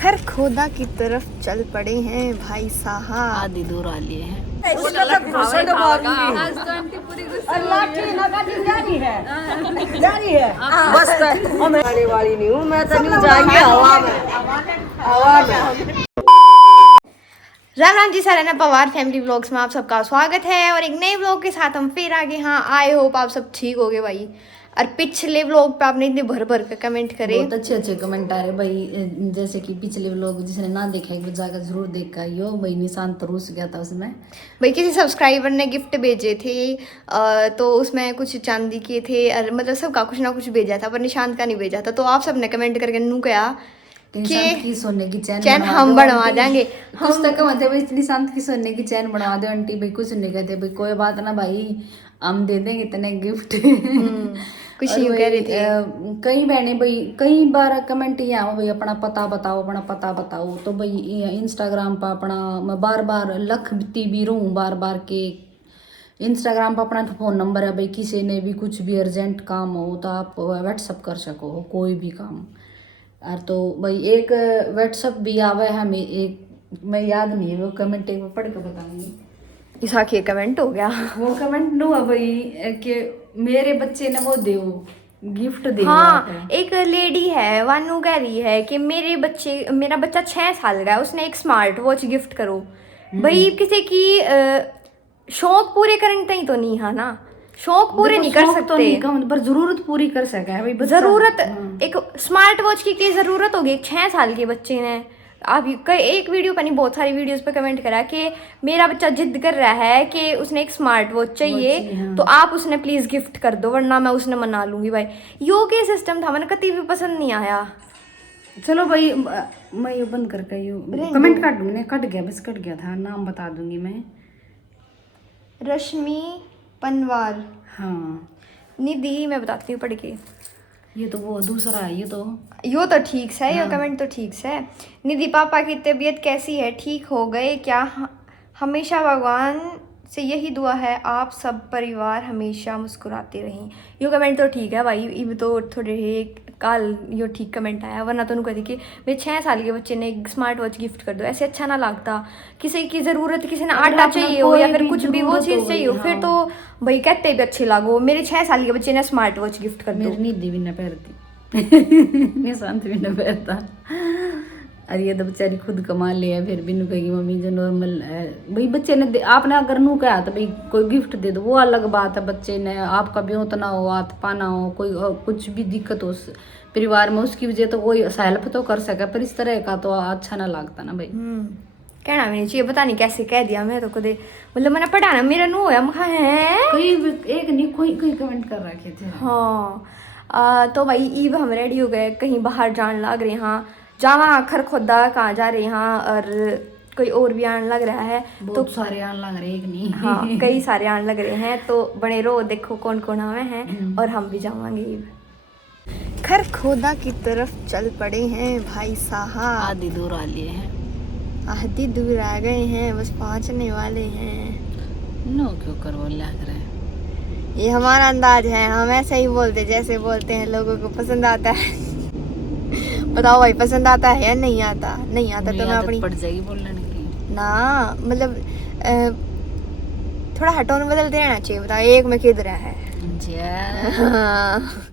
खरखोदा की तरफ चल पड़े हैं भाई साहब। आधी दूर आ लिए हैं। वाली नहीं हूँ मैं, तो नहीं जाएंगे हवा में। राम राम जी, साराना पवार फैमिली व्लॉग्स में आप सबका स्वागत है और एक नए व्लॉग के साथ हम फिर आगे हाँ आए। होप आप सब ठीक हो गए भाई। और पिछले व्लॉग पे आपने इतने भर भर के कमेंट करे, बहुत अच्छे अच्छे कमेंट आ रहे भाई। जैसे कि पिछले व्लॉग जिसने ना देखा एक बार जाकर जरूर देखा यो भाई। निशान तो रूस गया था उसमें भाई। किसी सब्सक्राइबर ने गिफ्ट भेजे थे तो उसमें कुछ चांदी के थे और मतलब सबका कुछ ना कुछ भेजा था, पर निशांत का नहीं भेजा था। तो आप सबने कमेंट करके नू कहा की सोने की चैन हम बनवा देंगे। कुछ तो कहते भाई निशांत की सोने की चैन बनवा दो आंटी भाई। कुछ नहीं कहते भाई कोई बात ना भाई, हम दे देंगे इतने गिफ्ट। कुछ यूं कह रही थी कई बहने भाई कई बार कमेंट ये आओ भाई अपना पता बताओ, अपना पता बताओ। तो भाई इंस्टाग्राम पर अपना मैं बार बार लखती भी रहूँ बार बार के इंस्टाग्राम पर अपना फ़ोन नंबर है भाई। किसी ने भी कुछ भी अर्जेंट काम हो तो आप व्हाट्सअप कर सको हो कोई भी काम। और तो भाई एक व्हाट्सअप भी आवा है हमें, एक मैं याद नहीं है वो कमेंट एक पढ़ के बताऊंगी। इसाखी कमेंट हो गया वो कमेंट नो है भाई कि मेरे बच्चे ने वो दे गिफ्ट दे। हाँ, एक लेडी है वानू कह रही है कि मेरा बच्चा 6 साल का है, उसने एक स्मार्ट वॉच गिफ्ट करो। भाई किसी की शौक पूरे करने तक तो नहीं है ना, शौक पूरे नहीं कर सकते तो नहीं पर जरूरत पूरी कर सका है भाई। जरूरत एक स्मार्ट वॉच की जरूरत होगी 6 साल के बच्चे ने। आप एक वीडियो पर नहीं बहुत सारी वीडियोस पे कमेंट करा कि मेरा बच्चा जिद कर रहा है कि उसने एक स्मार्ट वॉच चाहिए, हाँ। तो आप उसने प्लीज गिफ्ट कर दो वरना मैं उसने मना लूंगी। भाई यो के सिस्टम था, मैंने कभी भी पसंद नहीं आया। चलो भाई मैं ये बंद करके ये कमेंट काट दूंगी, कट गया बस कट गया था, नाम बता दूंगी मैं। रश्मि पनवार, हाँ निधि मैं बताती हूँ पढ़ के। ये तो वो दूसरा है, ये तो ठीक है। हाँ। ये कमेंट तो ठीक है। निधि पापा की तबीयत कैसी है, ठीक हो गए क्या? हमेशा भगवान से यही दुआ है आप सब परिवार हमेशा मुस्कुराते रहें। यो कमेंट तो ठीक है भाई। ये तो थोड़े काल यो ठीक कमेंट आया, वरना तो कहती कि मेरे 6 साल के बच्चे ने एक स्मार्ट वॉच गिफ्ट कर दो। ऐसे अच्छा ना लगता। किसी की ज़रूरत, किसी ने आटा चाहिए हो या फिर कुछ भी वो चीज़ चाहिए हो, फिर तो भाई कहते भी अच्छे लागो। मेरे 6 साल के बच्चे ने स्मार्ट वॉच गिफ्ट कर दो। मेरी निधि भी न पहनती निशांत भी न पहनता। अरे ये तो बेचारी खुद कमा ले है, फिर भी नू कहेगी मम्मी जो नॉर्मल है भाई। बच्चे ने आपने अगर नू कहा तो भाई कोई गिफ्ट दे दो वो अलग बात है। बच्चे ने आपका ब्योत ना हो, हाथ पाना हो, कोई कुछ भी दिक्कत हो परिवार में, उसकी वजह तो कोई हेल्प तो कर सके, पर इस तरह का तो अच्छा ना लगता ना भाई। कहना भी नहीं चाहिए, पता नहीं कैसे कह दिया मैं तो कदे, मतलब मैंने पढ़ाना मेरा नो होया मखा है कोई एक नहीं कोई कमेंट कर रखे थे। हाँ तो भाई ईब हम रेडी हो गए, कहीं बाहर जान लग रहे हैं। जावा खरखोदा कहाँ जा रहे हैं और कोई और भी आने लग रहा है, तो सारे आने लग रहे, एक नहीं हाँ कई सारे आने लग रहे हैं। तो बने रहो, देखो कौन कौन आए हैं और हम भी जावांगे। खरखोदा की तरफ चल पड़े हैं भाई साहब। आधी दूर आ लिए हैं, आधी दूर आ गए हैं, बस पहुंचने वाले हैं। नो क्यों करो लग रहा है, ये हमारा अंदाज है, हम ऐसे ही बोलते जैसे बोलते हैं, लोगों को पसंद आता है। बताओ भाई पसंद आता है या नहीं आता? नहीं आता तो मैं अपनी पड़ जाएगी बोलने की ना, मतलब थोड़ा हटोन बदलते रहना चाहिए। बताओ एक में किधर है। हाँ।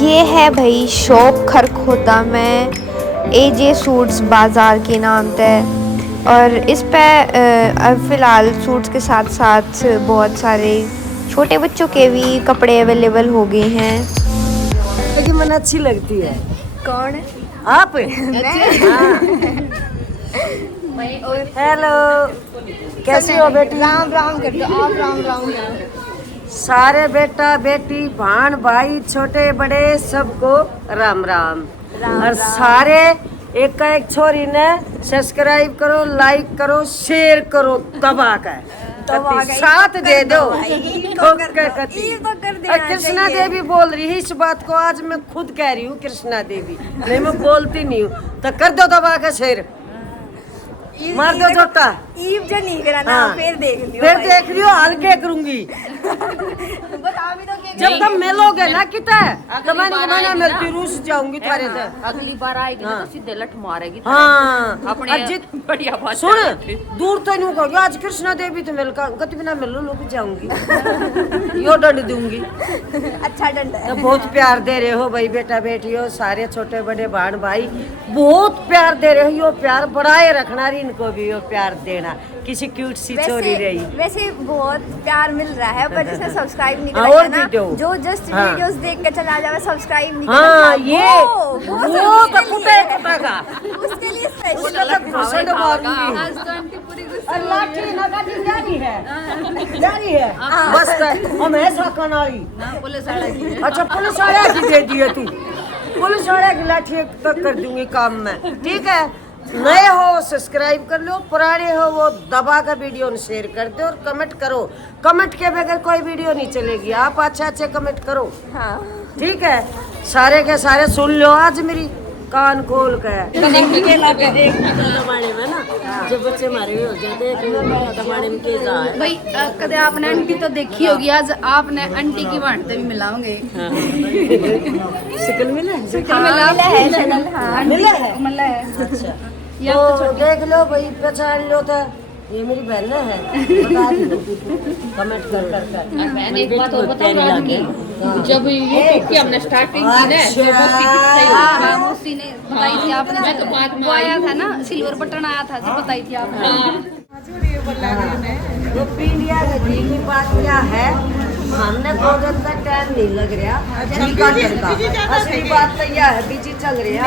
ये है भाई शॉप खरखोदा में, एजे सूट्स बाज़ार के नाम से। और इस पे फ़िलहाल सूट्स के साथ साथ बहुत सारे छोटे बच्चों के भी कपड़े अवेलेबल हो गए हैं। लेकिन मन अच्छी लगती है। कौन? आप? हेलो, कैसी हो बेटी? राम राम कर दो आप, राम राम। सारे बेटा बेटी भान भाई छोटे बड़े सबको राम राम। और सारे एक का एक छोरी ने सब्सक्राइब करो, लाइक करो, शेयर करो दबा कर। साथ दे दो ईद तो कर देना कृष्णा देवी बोल रही है इस बात को, आज मैं खुद कह रही हूँ कृष्णा देवी, नहीं मैं बोलती नहीं हूँ, तो कर दो दबा के शेर, मार दो छोटा ईद जो नहीं कराना हाँ। फिर देख लियो फिर देख लियो हल्के करूंगी बता भी तो क्या जब तक मिलोगे ना कितना तो मैं मिलती रूस जाऊंगी थारे से। अगली बार आएगी ना तो सीधे लठ मारेगी हाँ अपने अजित बढ़िया बात सुन दूर तो नहीं कहोगे आज कृष्णा देवी तो मिल गति बिना मिल लो भी जाऊंगी यो दंड दूंगी। अच्छा डंडा है तो बहुत प्यार दे रहे हो भाई बेटा बेटी हो सारे छोटे बड़े बहन भाई बहुत प्यार दे रहे हो, यो प्यार बढ़ाए रखना इनको भी यो प्यार देना। किसी क्यूट सी छोरी रही वैसे बहुत प्यार मिल रहा है पर जिसने सब्सक्राइब नहीं और करा भी ना दो। जो जस्ट हाँ। वीडियोस देख के चला जावे सब्सक्राइब नहीं हाँ करता, ये वो तो कुत्ते कुत्तेगा उसके लिए स्पेशल उसका तो घुसड़ मारूंगी। अल्लाह की नगाड़ी जारी है बस हम ऐसा कनाली पुलिस वाले की अच्छा पुलिस वाले की दे दिए तू, पुलिस वाले की लाठी तक कर दूंगी काम में, ठीक है। नए हो सब्सक्राइब कर लो, पुराने हो वो दबा कर वीडियो शेयर कर दो और कमेंट करो, कमेंट के बगैर कोई वीडियो नहीं चलेगी, आप अच्छे अच्छे कमेंट करो, हाँ ठीक है। सारे के सारे सुन लो आज मेरी कान खोल कर जमाने में ना जब बच्चे मारे हो जाते जमाने में के जा है भाई कदे आपने आंटी तो देखी होगी, आज आपने आंटी की बांटते भी मिलाओगे शिकल मिले मिला है चैनल हाँ मिला है मिला है अच्छा तो देख लो भाई पहचान लो तो ये मेरी बहन है बता दो कमेंट कर बहन एक बात और बताऊं राजनी, जब यूट्यूब की हमने स्टार्टिंग की ना तो मौसी कितने हाँ मौसी ने बताई थी आपने जब वो आया था ना सिल्वर बटन आया था जब बताई थी आपने वो इंडिया की बात क्या है, हमने भोजन का टाइम नहीं लग रहा असली बात तो यह है बिजी चल रही है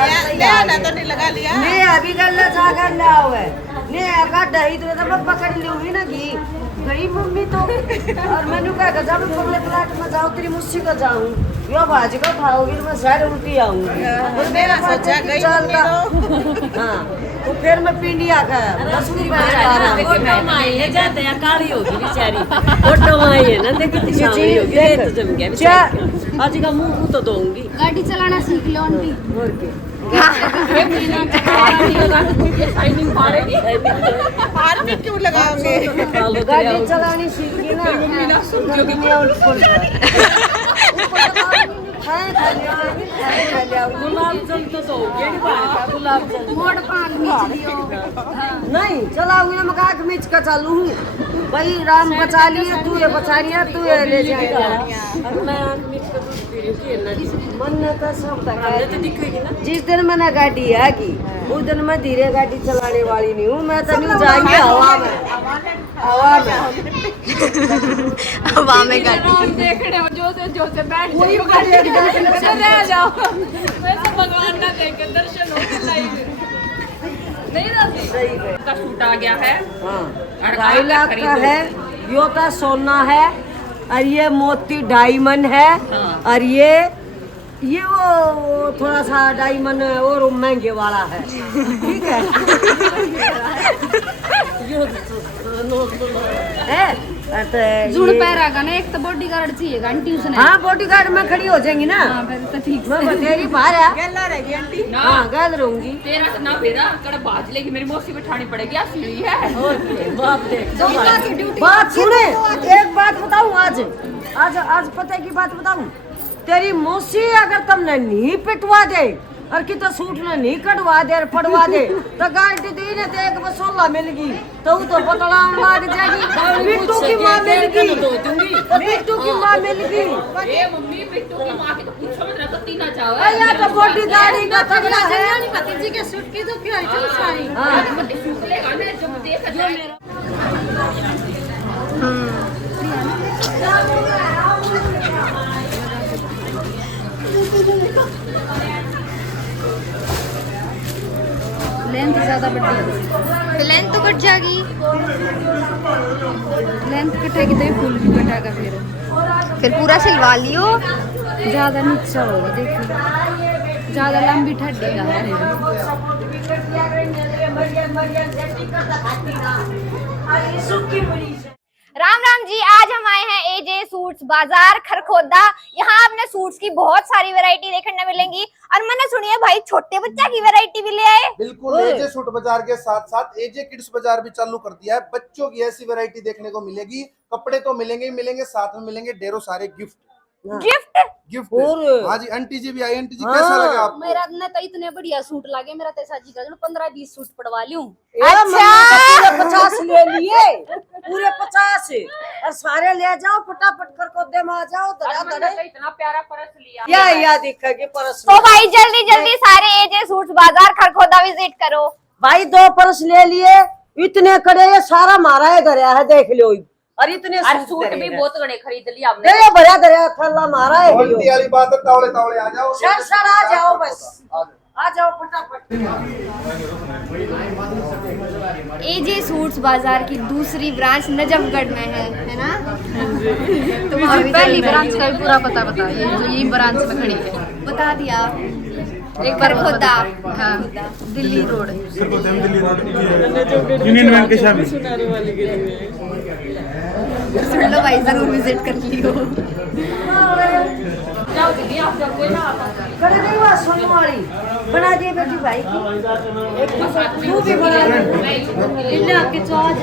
मैं अभी गल्ला जाकर ले हुए ने अगर दही तो मैं पकड़ ली हुई ना घी गई मम्मी तो और मैंने कहा जब पगले प्लाट में जाओ तेरी मुस्सी का जाऊं यो भाजी को खाओगी तो मैं शायद उल्टी आऊंगी मेरा सोचा गई हाँ तो फिर मैं पिंडिया का 10 रुपए जाते हैं काली होगी बेचारी फोटो आई है ना देख कितनी सावली होगी देख तो जम गया बेचारी आज का मुंह तो दूंगी गाड़ी चलाना सीख लो आंटी और के आर्मी क्यों लगाओगे गाड़ी चलानी सीखी ना दुनिया उठ गुलाब जल तो गुलाब जल मोड़ पान मीच लियो नहीं चलाऊंगी ना मकाक मिच का चालू हूँ भाई राम बचा लिए तू ये बचा लिया तू ये ले जाएगा मैं मिक्स कर दूध पी रही हूँ ना मन ने तो सब हमने तो दिखेगी ना जिस दिन मैंने गाड़ी है की उस दिन मैं धीरे गाड़ी चलाने वाली नहीं हूँ, मैं तो नहीं जाएंगे हवा में हवा में गाड़ी देख रहे हो जो से बैठ रह जाओ वैसे भगवान का देख के दर्शन हो लाइव नहीं रहती सही है का शूट आ गया है हाँ और 2.5 लाख का है, यो का सोना है और ये मोती डायमंड है और ये वो थोड़ा सा डायमंड और महंगे वाला है, ठीक है जुड़ पैरा का ना एक तो बॉडी गार्ड चाहिए घंटी उसने हाँ बॉडी गार्ड में खड़ी हो जाएंगी ना हाँ फिर तो ठीक मैं तेरी बाहर है गल्ला रहेगी आंटी हाँ गल रहूंगी तेरा ना फेरा कड़ बाज लेगी मेरी मौसी बिठानी पड़ेगी आ सीढ़ी है बाप देख बात सुने एक बात बताऊं आज पता की बात बताऊं तेरी मौसी अगर तुमने नहीं पिटवा दे और कि तो सूट ने नहीं कटवा दे और पड़वा दे तो गारंटी दी ने तो एक बसोला मिल गई तो वो तो पतला लग जाएगी बिट्टू की माँ मिल गई बिट्टू की माँ मिल गई ए मम्मी बिट्टू की मां की तो पूछो मत रखो तीना चाहो भैया तो बॉडी गाड़ी का तगड़ा है भतीजी के सूट की तो क्या है सारी हाँ सूट लेगा ना जब देखा जाए लेंथ ज्यादा बढ़ी है लेंथ तो कट जाएगी लेंथ कटेगी तो ये फूल भी कटेगा फिर पूरा सिलवा लियो ज्यादा नीचा होगा देखिए ज्यादा लंबी ठड्डी का है राम राम जी, आज हम आए हैं एजे सूट्स बाजार खरखोदा। यहाँ आपने सूट्स की बहुत सारी वैरायटी देखने मिलेंगी और मैंने सुनी है भाई छोटे बच्चा की वैरायटी भी ले आए। बिल्कुल, एजे सूट बाजार के साथ साथ एजे किड्स बाजार भी चालू कर दिया है। बच्चों की ऐसी वैरायटी देखने को मिलेगी, कपड़े तो मिलेंगे ही मिलेंगे, साथ में मिलेंगे ढेरों सारे गिफ्ट। गिफ्ट हाँ जी, आंटी जी भी आई। आंटी जी कैसा लगा आपको? मेरा ने तो इतने बढ़िया सूट लागे, मेरा तो साजी का 15-20 सूट पड़वा लूं। पूरे 50 ले लिए, पूरे 50 और सारे ले जाओ फटाफट खरखोदे में आ जाओ। इतना प्यारा परस लिया या दिखेगी परस। तो भाई जल्दी जल्दी सारे एजे सूट्स बाजार खरखोदा विजिट करो। भाई 2 परस ले लिए, इतने कड़े ये सारा मारा है गया है, देख लो। और इतने सूट भी बहुत बड़े खरीद लिए आपने। ये भरा दरिया थल्ला मारा है। क्वालिटी वाली बात है, तावड़े तावड़े आ जाओ। सर आ जाओ, बस आ जाओ फटाफट। एजे सूट्स बाजार की दूसरी ब्रांच नजफगढ़ में है ना? तो पहली ब्रांच का भी पूरा पता बताइए, जो ये ब्रांच में खड़ी है। बता दिया। एक खरखोदा, हाँ, दिल्ली रोड। यूनियन बैंक के सामने। सुन लो भाई, जरूर विजिट कर लियो। जाओ दीदी आप जाओ, कोई ना करे नहीं हुआ सोनी वाली बना दिए बेटी भाई की। तू भी बना ले आपके चौज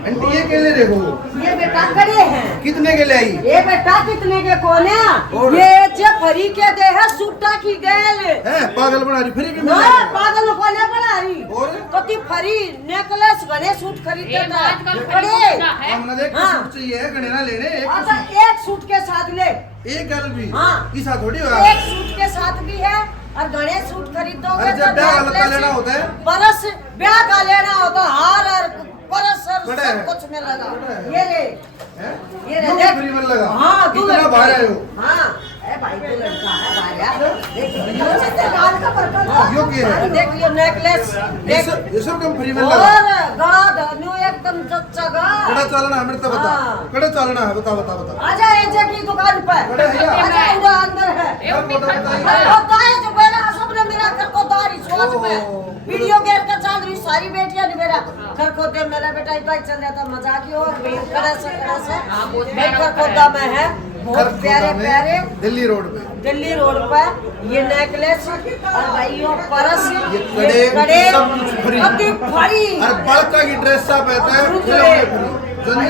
आंटी ये केले देखो, ये बेटा करे हैं। कितने के ले आई? ये बेटा कितने के कोने? और? ये जे फरी के दे है सूटा की गेल है पागल बना रही, फ्री भी मिल ना रही। पागल कोने बना रही। और? कति फरी नेकलेस गणे सूट खरीदते था बड़े। हमने देख हाँ। सूट चाहिए, गणना लेने अच्छा एक सूट के साथ ले, एक गल भी हाँ। किसा थोड़ी हुआ। एक सूट के साथ भी है और गणेश सूट खरीदोगे अरे जब ब्याह वाला लेना होता है, परस ब्याह का लेना होता, हार और परस और बड़ा सब है। कुछ में लगा। ये ले, हैं? ये ले क्यों देख। फ्री में लगा? हाँ तू कितना बाहर आए हो? हाँ ए भाई तू लड़का है बाहर। देख ये गाल का बर्तन यो क्या है? देख लियो नेकलेस देख ये सब कम फ्री में लगा। और गड़ा धनु एकदम चच्चा कड़ा चालना है, मेरे को बता। हाँ। कड़ा चालना है, बता बता बता। आजा एजे की दुकान पर। बड़े भैया। आजा पूरा अंदर है। यार फोटो बताइए। खरखोदा है जो मेरा सबने मेरा खरखोदा रिसोर्ट ओहो। में वीडियो गेम का चाल रही सारी बेटियां ने मेरा खरखोदे मेरा बेटा इतना ही चल जाता मजाक ही हो कड़ा से मैं खरखोदा में है। बहुत खरखोदा प्यारे में, प्यारे दिल्ली रोड पे। दिल्ली रोड पर ये नेकलेस और भाइयों परस ये कड़े सब कुछ फ्री। अति फ्री और बड़का की ड्रेस सा पहनता है, रुपए। फिल्म में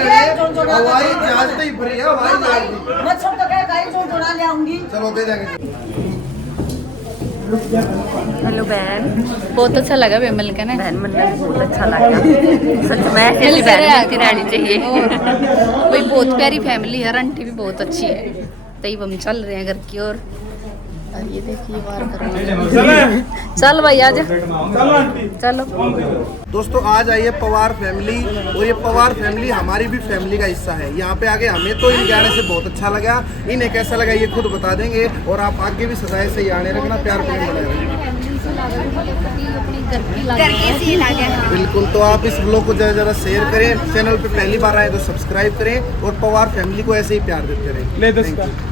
फ्री। हवाई जहाज तो ही फ्री है, हवाई जहाज भी। मैं सब तो कह गाई जो जोड़ा ले आऊंगी। चलो दे देंगे। हेलो बहन, बहुत अच्छा लगा बहन मिल के ना। बहन मिलना बहुत अच्छा लगा, सच में ऐसी बहन मिलती रहनी चाहिए। भाई बहुत प्यारी फैमिली है, आंटी भी बहुत अच्छी है। तब हम चल रहे हैं घर की ओर। और ये देखिए बाहर कर चल भाई आज चलो। दोस्तों आज आई है पवार फैमिली, और ये पवार फैमिली हमारी भी फैमिली का हिस्सा है। यहाँ पे आके हमें तो इनके आने से बहुत अच्छा लगा, इन्हें कैसा लगा ये खुद बता देंगे। और आप आगे भी सदाए से ही आने रखना, प्यार प्रेम बने रखना। घर के सी लगे। हाँ। बिल्कुल, तो आप इस व्लॉग को ज़रा ज़रा शेयर करें, चैनल पे पहली बार आए तो सब्सक्राइब करें और पवार फैमिली को ऐसे ही प्यार देते रहें।